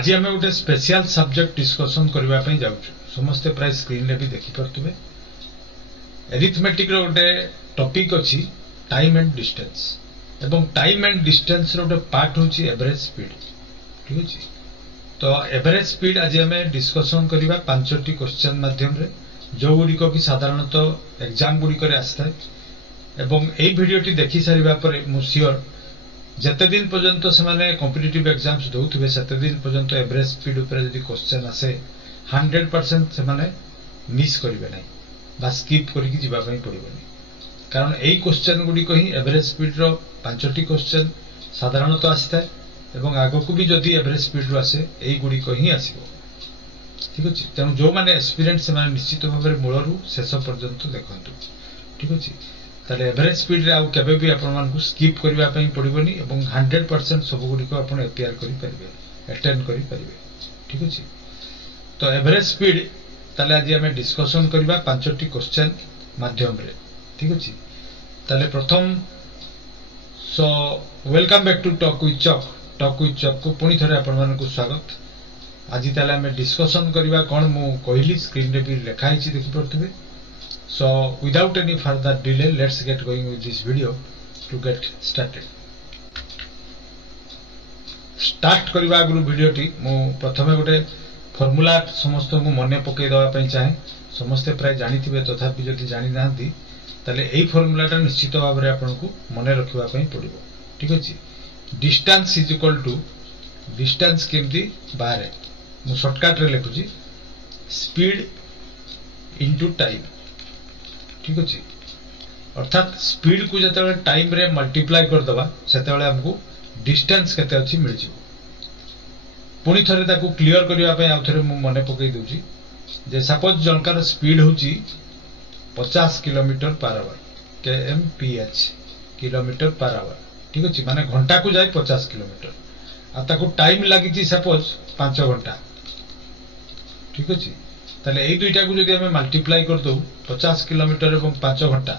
आज आम गोटे स्पेशल सब्जेक्ट डिस्कसन करने जाऊँ समस्ते प्राय स्क्रीन रे भी देखी पारे एरिथमेटिक गोटे टॉपिक अच्छी टाइम एंड डिस्टेंस एवं टाइम एंड डिस्टेंस गोटे पार्ट हूँ एवरेज स्पीड ठीक अच्छे। तो एवरेज स्पीड आज आम डिस्कसन करवा 5टी क्वेश्चन माध्यम रे जो गुड़िक कि साधारणतः एग्जाम गुड़िक आसता है एवं यही भिडियोटी देखी सारा पर मु सियोर जिते दिन पर्यंत से कॉम्पिटिटिव एग्जाम्स दौथे से दिन पर्यंत एवरेज स्पीड उपर जब क्वेश्चन आसे 100% से मिस करेंगे ना बा स्किप करके जीवाई पड़ोनी कारण यही क्वेश्चन गुड़िक ही एवरेज स्पीड रो 5टी क्वेश्चन साधारणतः आसता है और आग को भी जदि एवरेज स्पीड रू आसे यही गुड़िक ही आसो ठीक अच्छे। तेणु जो मैंने एक्सपीरियंस से निश्चित भाव में मूलरू शेष पर्यंत देखु ठीक अच्छे। ताले एवरेज स्पीड रे आउ केबे भी आपण मानकु स्किप करबा पई पड़िबनी एवं 100% सब गुडी को आपण एपीआर करि परिबे अटेंड करि परिबे ठीक अछि। तो एवरेज स्पीड ताले आज हमें डिस्कशन करबा 5टी क्वेश्चन माध्यम रे ठीक अछि। ताले प्रथम so welcome back to talk with चक को पुनी थरे आपण मानकु स्वागत। आज ताले हमें डिस्कशन करबा कोन मु कहली स्क्रीन रे भी लिखा हिची देखि परथबे। So without any further delay, let's get going with this video to get started. Start करबा आगु वीडियोटी मु प्रथमे गोटे फॉर्मूला समस्त को मने पके दवा पई चाहे समस्ते प्राय जानिथिबे तथापि जदि जानि नांती ताले एई फॉर्मूलाटा निश्चित भाव में आपन को मने रखिबा पई पड़िबो ठीक अछि। Distance is equal to distance केमती बारे मु शॉर्टकट रे लिखुची स्पीड इनटू टाइम ठीक अच्छे। अर्थात स्पीड को जिते टाइम रे मल्टीप्लाई करदे से हमको डिस्टेंस केते अच्छी मिल पुणी थे क्लीयर करने आउ थे मन पकई दूची जे सपोज जनकार स्पीड हूँ 50 kilometre per our kmph kilometre per hour ठीक अच्छे माने घंटा को जाए 50 किलोमीटर आ टाइम लगी सपोज 5 घंटा ठीक अच्छे। ताले यही दुईटा को जब आम मल्टीप्लाई कर दो 50 किलोमीटर और 5 घंटा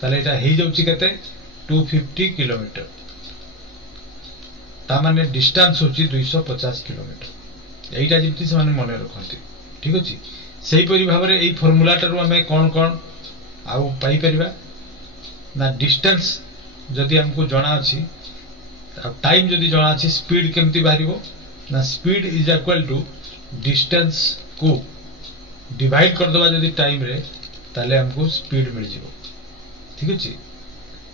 ताले एटा हो जाउची केते 250 किलोमीटर ता माने डिस्टेंस होची 250 किलोमीटर एटा जिमती से माने मने रखंती ठीक अछि। सेही परि भाव रे एई फार्मूलाटा रो हमें कोन कोन आउ पाई परिबा ना डिस्टेंस जदि हमको जाना अछि टाइम जदि जाना अछि स्पीड केमती बाहरिबो ना speed is equal to distance को डिवाइड कर दवा जदि टाइम रे ताले हमको स्पीड मिल जिवो ठीक अछि।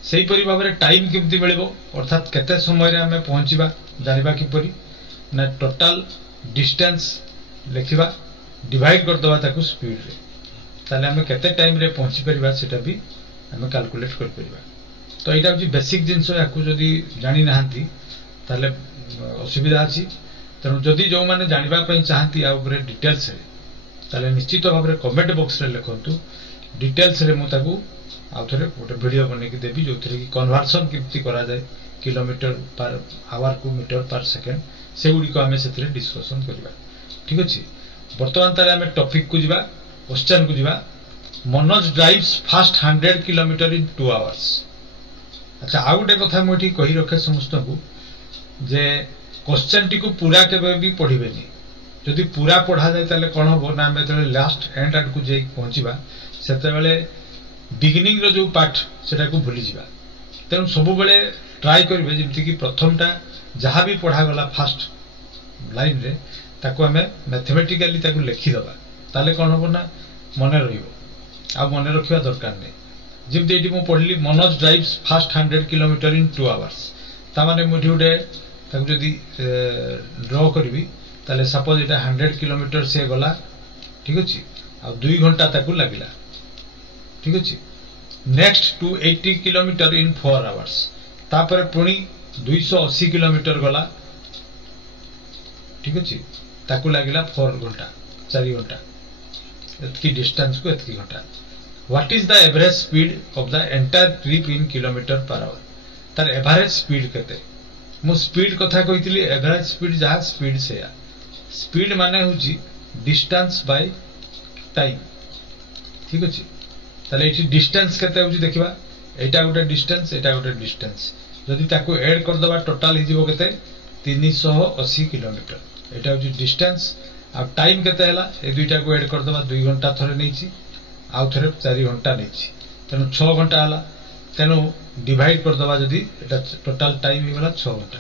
सेही परि भाव रे टाइम केमती मिलबो अर्थात केते समय रे हमें पहुंचीबा जानिबा कि परि ना टोटल डिस्टेंस लेखिबा डिवाइड कर दवा ताकू स्पीड रे ताले हमें केते टाइम रे पहुंची परिबा सेटा भी हमें कैलकुलेट कर परिबा। तो एटा जे बेसिक जिंस याकू जदि जानि नाहंती ताले असुविधा अछि। तेणु जदि जो माने जानिबा पई चाहंती आ ऊपर डिटेल्स रे ताले निश्चित भाव में कमेंट बॉक्स रे लिखंतु डिटेल्स रे मु ताकू आउ थरे गोटे वीडियो बने के देबी जो थरे कि कन्वर्सन किमती करा जाए किलोमीटर पर आवर को मीटर पर सेकंड से गुडी को हमें सेतरे डिस्कशन करबा ठीक अछि। वर्तमान तारे हमें टॉपिक को जिबा क्वेश्चन को जिबा मनोज ड्राइव्स फास्ट 100 किलोमीटर इन 2 आवर्स। अच्छा आ गोटे कथा मु एठी कहि रखे समस्त को जे क्वेश्चन टी को पूरा केबे भी पढिबेनी जदि पूरा पढ़ा जाए ताले कौन हम ना जो लास्ट एंड आड़ को जे पहुँचा से बिगिनिंग रो जो पार्ट सेटा को भूली जावा। तेणु सब बेले ट्राई करेंगे जमती कि प्रथमटा जहाँ भी पढ़ा गला फास्ट लाइन रे ताको हमें मैथमेटिकली ताको लिखिदबा ताले कौन हम ना मन रहा मन रखा दरकार नहीं। जमती ये पढ़ली मनोज ड्राइव्स फास्ट 100 किलोमीटर इन 2 आवर्स ताने मुझे गोटे जदि ड्र करी ताले सपोज एटा 100 किलोमीटर से गला ठीक अच्छे आ 2 घंटा ताकू लगिला ठीक अच्छे। नेक्स्ट 280 किलोमीटर इन 4 आवर्स तापर पुणी 280 किलोमीटर गला ठीक अच्छे ताकू लगिला 4 घंटा 4 घंटा एतकी डिस्टेंस को एतकी घंटा। What is the average speed of the entire trip in kilometre per our तार एवरेज स्पीड केते मु स्पीड कथा कहितली एवरेज स्पीड जहा स्पीड से स्पीड माने होची डिस्टेंस बाय टाइम ठीक अच्छे। ताले एठी डिस्टेंस केते होची देखिबा एटा गोटे डिस्टेंस जदि ताको ऐड कर दबा टोटल हि जीवो केते 380 किलोमीटर एटा होची डिस्टेंस आ टाइम केते हला ए दुईटा को ऐड कर दबा 2 घंटा थरे नैछि आ थरे 4 घंटा नैछि तेनु 6 घंटा हला तेनु डिवाइड कर दबा जदी एटा टोटल टाइम ही वाला 6 घंटा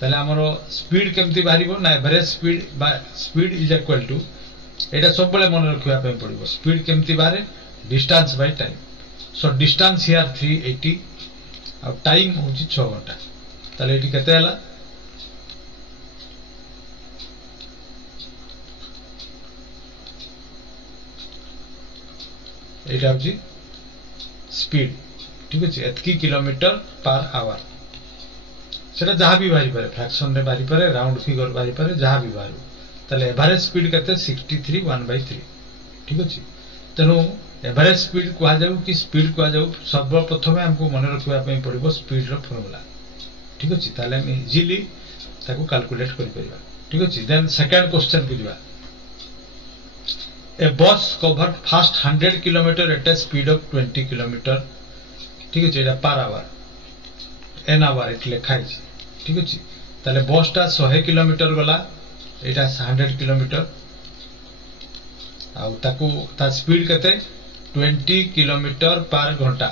ताले हमरो स्पीड केमती बाहरिबो ना एवरेज स्पीड बा स्पीड इज इक्वल टू एटा सब बेले मन रखिया पे पड़िबो स्पीड केमती बारे distance by time so distance here 380 आ टाइम होची 6 घंटा ताले एटी केते हला एटा होची स्पीड ठीक अछि एतकी किलोमीटर पर आवर सेटा जहां भी बाहरी पारे फ्रैक्शन रे बाहरी पारे राउंड फिगर बाहरी पारे जहां भी बाहरु ताले एवरेज स्पीड केते 63 1/3 ठीक अछि तेनु एवरेज स्पीड को आ जाउ कि स्पीड को आ जाउ सब प्रथमे हमको मन रखिबा पई पड़िबो स्पीड रो फार्मूला ठीक अछि ताले हम इजीली ताको कैलकुलेट करि परिबा ठीक अछि देन सेकंड क्वेश्चन को दिबा a bus covered first 100 kilometre at a speed of 20 kilometre ठीक अछि एटा per hour an hour eight लिखाइ छै ठीक अछि ताले बस टा 100 किलोमीटर गला एटा 100 किलोमीटर आ ताको ता स्पीड कते 20 किलोमीटर पर घंटा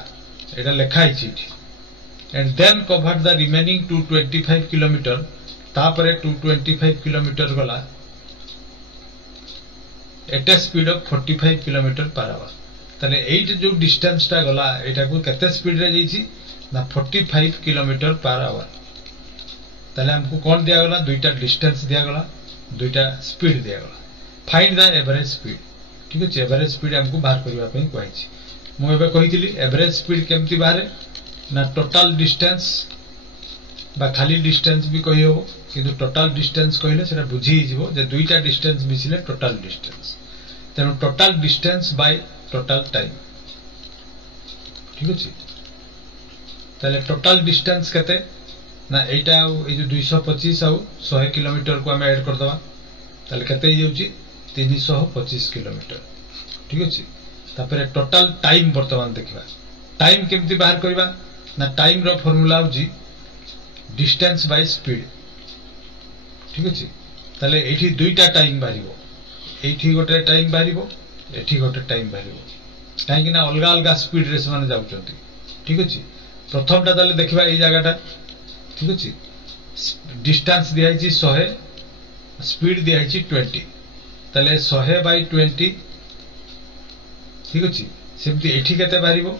एटा लिखाइ छै and then covered the remaining 225 kilometre तापरे 225 किलोमीटर गला at a speed of 45 kilometre per hour ताले एट जो डिस्टेंस टा गला एटा को कते स्पीड रे जाईची ना 45 किलोमीटर पर आवर ताले हमको कोन दिया गला दुईटा डिस्टेंस दिया गला दुईटा स्पीड दिया गला फाइंड द एवरेज स्पीड ठीक अछि एवरेज स्पीड हमको बाहर करबा पई कहै छी मु एबे कहितली एवरेज स्पीड केमती बाहरे ना टोटल डिस्टेंस बा खाली डिस्टेंस भी कहि हो किंतु टोटल डिस्टेंस कहले सेटा बुझी जिवो जे दुईटा डिस्टेंस मिसिले टोटल डिस्टेंस तेनु total distance by total time ठीक अछि ताले टोटल डिस्टेंस केते ना एटा ए जो 225 आ 100 किलोमीटर को हम ऐड कर दबा ताले केते ही होची 325 किलोमीटर ठीक अछि तापरे टोटल टाइम वर्तमान देखिबा टाइम केमती बाहर करबा ना टाइम रो फार्मूला होची डिस्टेंस बाय स्पीड ठीक अछि ताले एठी दुईटा टाइम बारिबो एठी गोटे टाइम बारिबो एठी गोटे टाइम बारिबो काहे ना अलगा अलगा स्पीड रे समान जाउचंती ठीक अछि प्रथमटा ताले देखिबा ए जगहटा ठीक अछि डिस्टेंस दिया छि 100 स्पीड दिया छि 20 ताले 100/20 ठीक अछि सेमती एठी केते बारिबो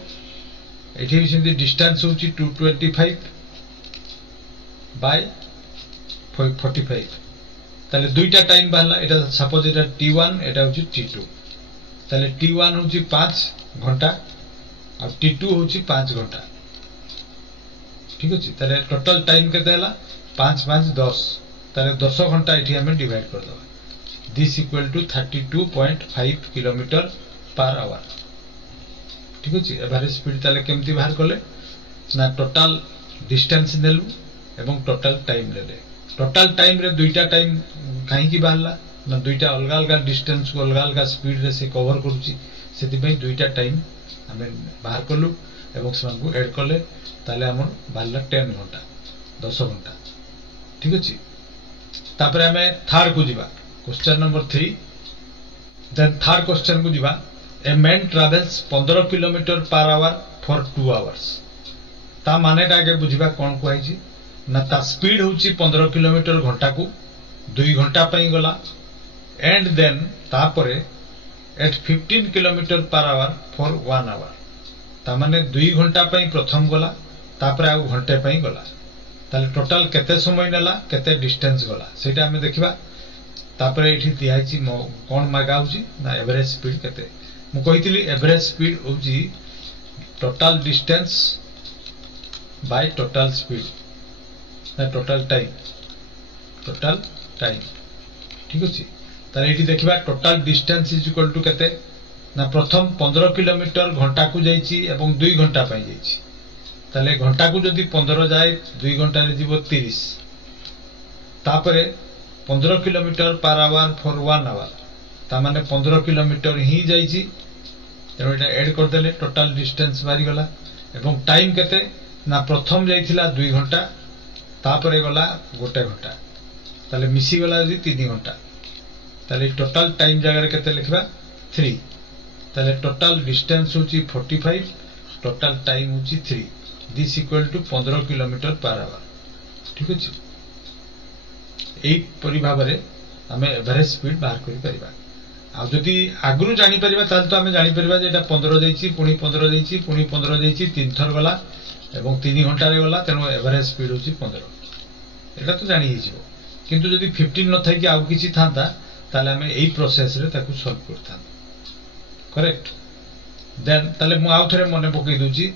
एठी भी सेमती डिस्टेंस होछि 225/45 ताले दुईटा टाइम बाहला एटा सपोज एटा t1 एटा होछि t2 ताले t1 होछि 5 घंटा और t2 होछि 5 घंटा ठीक अछि ताले टोटल टाइम केते हला 5 5 10 ताले 10 घंटा एठी हमें डिवाइड कर दबा this equal to 32.5 kilometre per hour ठीक अछि एवरेज स्पीड ताले केमती बाहर करले ना टोटल डिस्टेंस नेलु एवं टोटल टाइम लेले टोटल टाइम रे दुईटा टाइम काहे की बाहरला ना दुईटा अलग अलग डिस्टेंस को अलग अलग स्पीड रे से कवर करूची सेति पई दुईटा टाइम हमें बाहर करलु एवं समान को ऐड करले ताले हमर बाहरला 10 घंटा 10 घंटा ठीक अछि तापरे हमें थर्ड को जिबा question number 3 then third question को जिबा a man travels 15 kilometre per hour for 2 hours ता मानेटा आगे बुझिबा कोन कोइ छी ना ता स्पीड होची 15 किलोमीटर घंटा को 2 घंटा पई गला एंड देन तापरे at 15 kilometre per hour for 1 hour ता माने 2 घंटा पई प्रथम गला तापरे आ घंटे पई गला ताले टोटल केते समय नेला केते डिस्टेंस गला सेटा हमें देखिबा तापरे एठी दिया छी कोन मार्का होची ना एवरेज स्पीड केते मु कहितली एवरेज स्पीड होची total distance by total speed ना टोटल टाइम ठीक अछि ताले एठी देखिबा total distance is equal to केते ना प्रथम 15 किलोमीटर घंटा को जाईची एवं 2 घंटा पई जाईची ताले घंटा को जदी 15 जाए 2 घंटा रे जीवो 30 तापरे 15 kilometre per hour for 1 hour ता माने 15 किलोमीटर ही जाईची तेनो एटा ऐड कर देले टोटल डिस्टेंस बारी गला एवं टाइम केते ना प्रथम जाईथिला 2 घंटा तापरे गला 1 घंटा ताले मिसी गला यदि 3 घंटा ताले टोटल टाइम जगह रे केते लिखबा 3 ताले टोटल डिस्टेंस होची 45 टोटल टाइम होची 3 this equal to 15 kilometre per hour ठीक अछि एई परि भाबरे हमें एवरेज स्पीड बाहर करि परिबा आ जदि आगुरु जानि परिबा ताल तो हमें जानि परिबा जे एटा 15 देछि पुनी 15 देछि पुनी 15 देछि 3 थर गला एवं 3 घंटा रे गला तेनो एवरेज स्पीड होछि 15 एटा तो जानि हि जिवो किंतु जदि 15 न थाई कि आउ किछि थांता ताले हमें एई प्रोसेस रे ताकू सॉल्व करथा करेक्ट देन ताले मु आउ थरे मने पकई दोछि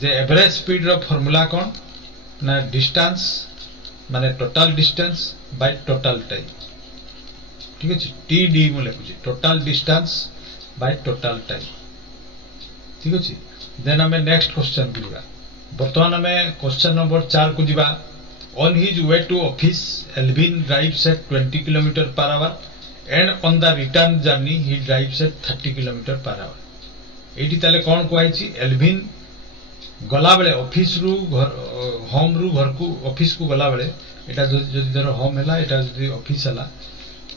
जे एवरेज स्पीड रो फार्मूला कोन ना डिस्टेंस माने total distance by total time ठीक है टीडी मु लिखुची total distance by total time ठीक है देन हमें नेक्स्ट क्वेश्चन करिबा वर्तमान हमें क्वेश्चन नंबर 4 को जिबा on his way to office Alvin drives at 20 kilometre per hour and on the return journey he drives at 30 kilometre per hour एटी ताले कोन कोआइची एल्विन गला बेले ऑफिस रु घर होम रु घर को ऑफिस को गला बेले एटा जदि धर होम हैला एटा जदि ऑफिस हैला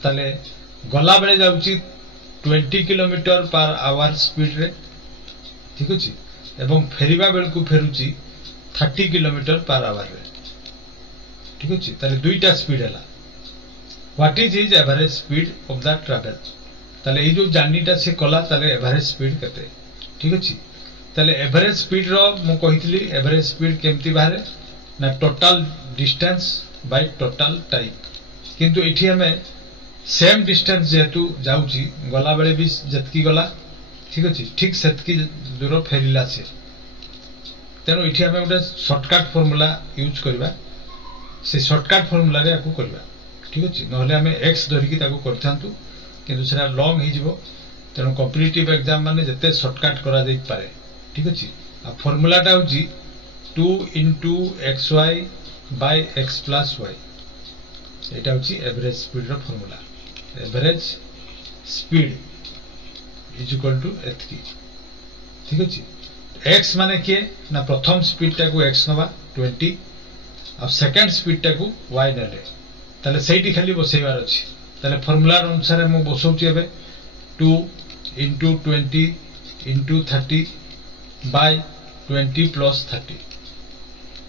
ताले गला बेले जाउची 20 किलोमीटर पर आवर स्पीड रे ठीक अछि एवं फेरिबा बेल को फेरुची 30 किलोमीटर पर आवर रे ठीक अछि ताले दुईटा स्पीड हैला what is his average speed of the travel ताले ए जो जर्नीटा से कला ताले एवरेज स्पीड कते ठीक अछि ताले एवरेज स्पीड रो मु कहितली एवरेज स्पीड केमती बाहरे ना total distance by total time किंतु एठी हमें सेम डिस्टेंस जेतु जाउची गला बेले भी जतकी गला ठीक अछि ठीक सेतकी दूर फेरिला से तेनो एठी हमें उडे शॉर्टकट फार्मूला यूज करबा से शॉर्टकट फार्मूला रे आकु करबा ठीक अछि नहले हमें x धरि की ताकु करथांतु किंतु सेरा लॉन्ग हि जिवो तेनो कॉम्पिटिटिव एग्जाम माने जते शॉर्टकट करा जाई पारे ठीक अछि आ फार्मूला टा होची 2 into xy by x plus y एटा होची एवरेज स्पीड रो formula average speed is equal to एतकी ठीक अछि x माने के ना प्रथम स्पीड टा को x नबा 20 अब सेकंड स्पीड टा को y नले ताले सेठी खाली बसेबार अछि ताले फार्मूला अनुसार मु बसौची एबे 2 into 20 into 30 by 20 plus 30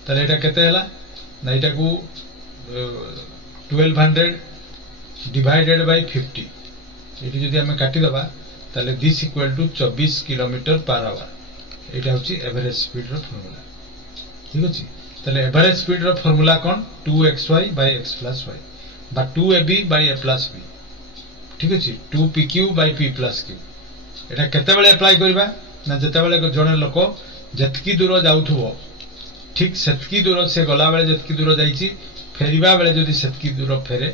ताले एटा केते हला ना एटा को 1200 divided by 50 एटी जदि हमें काटी दबा ताले this equal to 24 kilometre per hour एटा होची एवरेज स्पीड रो फार्मूला ठीक अछि ताले एवरेज स्पीड रो फार्मूला कोन 2xy by x plus y बा 2ab by a plus b ठीक अछि 2pq by p plus q एटा केते बेले अप्लाई करबा ना जते बेले जने लोक जतकी दूर जाउथबो ठीक सेतकी दूर से गला बेले जतकी दूर जाईची फेरिबा बेले जदि सेतकी दूर फेरे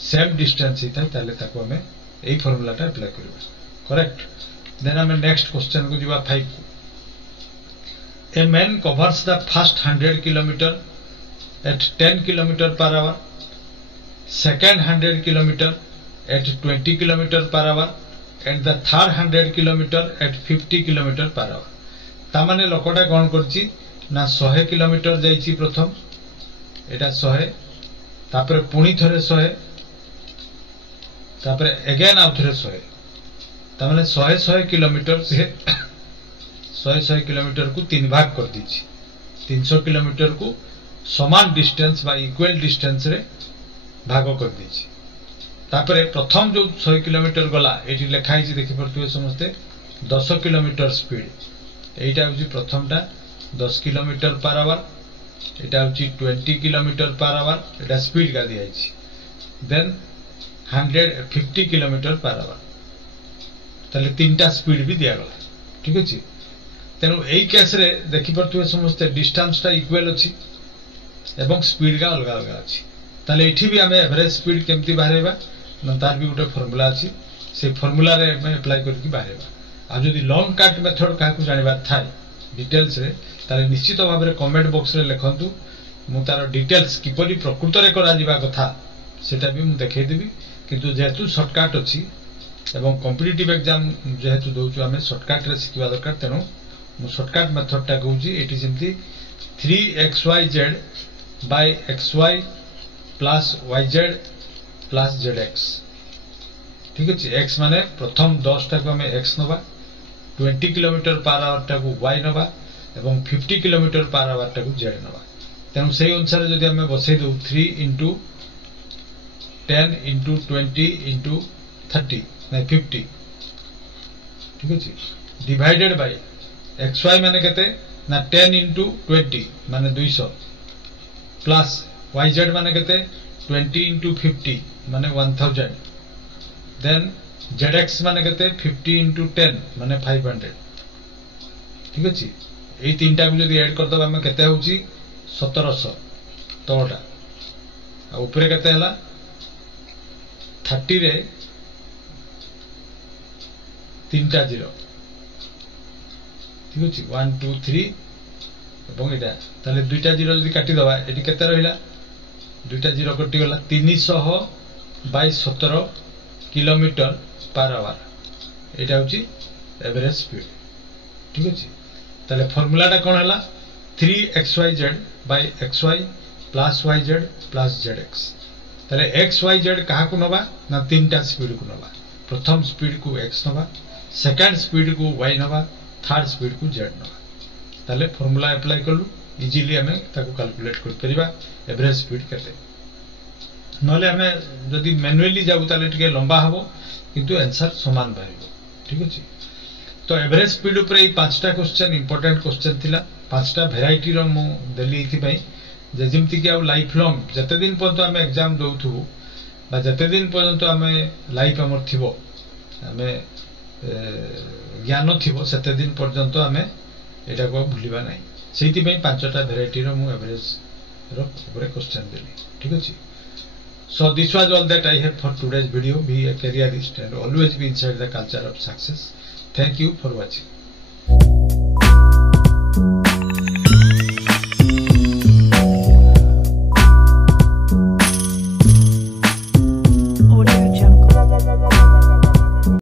सेम डिस्टेंस हिता ताले ताको हमें एई फार्मूला टा अप्लाई करबा करेक्ट देन हमें नेक्स्ट क्वेश्चन को जिबा 5 a man covers the first 100 kilometre at 10 kilometre per hour second 100 kilometre at 20 kilometre per hour and the third 100 kilometre at 50 kilometre per hour ता माने लोकटा कोन करची ना 100 किलोमीटर जाईची प्रथम एटा 100 तापर पुणी थरे 100 तापर अगेन आउ थरे 100 ता माने 100 किलोमीटर से 100 किलोमीटर को तीन भाग कर दीची 300 किलोमीटर को समान डिस्टेंस बा इक्वल डिस्टेंस रे भाग कर दीची तापर प्रथम जो 100 किलोमीटर गला एटी लिखाई छी देखि परतुए समस्ते 10 किलोमीटर स्पीड एटा होची प्रथमटा 10 किलोमीटर पर आवर एटा होची 20 किलोमीटर पर आवर एटा स्पीड का दिया छी देन 150 किलोमीटर पर आवर ताले तीनटा स्पीड भी दिया गला ठीक अछि तेनु एई केस रे देखि परतुए समस्ते डिस्टेंस टा इक्वल अछि एवं स्पीड का अलग अलग अछि ताले एठी भी हमें एवरेज स्पीड केमती बाहेबा न तार भी गोटे फार्मूला अछि से फार्मूला रे हमें अप्लाई करके बाहेबा आ जदि लॉन्ग कट मेथड का को जानिबार थाय डिटेल्स रे ताले निश्चित भाव रे कमेंट बॉक्स रे लिखंतु मु तार डिटेल्स किपरि प्रकृत रे करा जिबा कथा सेटा भी मु देखै देबी किंतु जेतु शॉर्टकट अछि एवं कॉम्पिटिटिव एग्जाम जेतु दोचु हमें शॉर्टकट रे सिखिबा दरकार तेनु मु शॉर्टकट मेथड टा कहूची एटी जेमती 3xyz by xy plus yz plus Z X ठीक अच्छे एक्स माने प्रथम 10 टाक आम एक्स नवा 20 kilometre per our torque Y नवा एवं 50 kilometre per our torque Z नवा तेणु से अनुसार जदि आम बसई दो 3 इंटू 10 इंटू 20 इंटू 30 नहीं 50 ठीक अच्छे डिवाइडेड बाय एक्स वाई माने केते ना 10 इंटू 20 माने 200 प्लस वाई जेड माने केते 20 इंटू 50 माने 1000 देन जेड एक्स माने केते 50 इंटू 10 माने 500 ठीक अच्छे ये तीन टाइम जदि ऐड कर दबा हमें केते होची 1700 तळटा आ ऊपर केते हला 30 रे तीनटा जीरो ठीक अच्छे 1 2 3 एवं एटा ताले दुईटा जीरो जदि काटी दबा एटी केते रहिला दुईटा जीरो कटि गला 300 बाय 17 किलोमीटर पर आवर एटा होची एवरेज स्पीड ठीक अच्छे ताले फार्मूलाटा कोन हला 3xyz by xy plus yz plus zx ताले xyz कहा को नबा ना तीनटा स्पीड को नबा प्रथम स्पीड को x नबा सेकंड स्पीड को y नबा थर्ड स्पीड को z नबा ताले फार्मूला अप्लाई करलु इजीली हमें ताको कैलकुलेट कर परिबा एवरेज स्पीड केते नले हमें जदि मैनुअली जाऊ ताले टिके लंबा हबो किंतु आंसर समान बाहिबो ठीक अछि तो एवरेज स्पीड ऊपर ए पांचटा क्वेश्चन इंपोर्टेंट क्वेश्चन थिला पांचटा वेराइटी रो मु देली इथि पई जे जेमति कि आ लाइफ लॉन्ग जते दिन पर्यंत हमें एग्जाम दउथु बा जते दिन पर्यंत हमें लाइफ हमर थिबो हमें ज्ञान थिबो सेते दिन पर्यंत हमें एटा को भूलिबा नै सेति पई पांचटा वेराइटी रो मु एवरेज रो ऊपर क्वेश्चन देली ठीक अछि So this was all that I have for today's video. Be a careerist and always be inside the culture of success. Thank you for watching.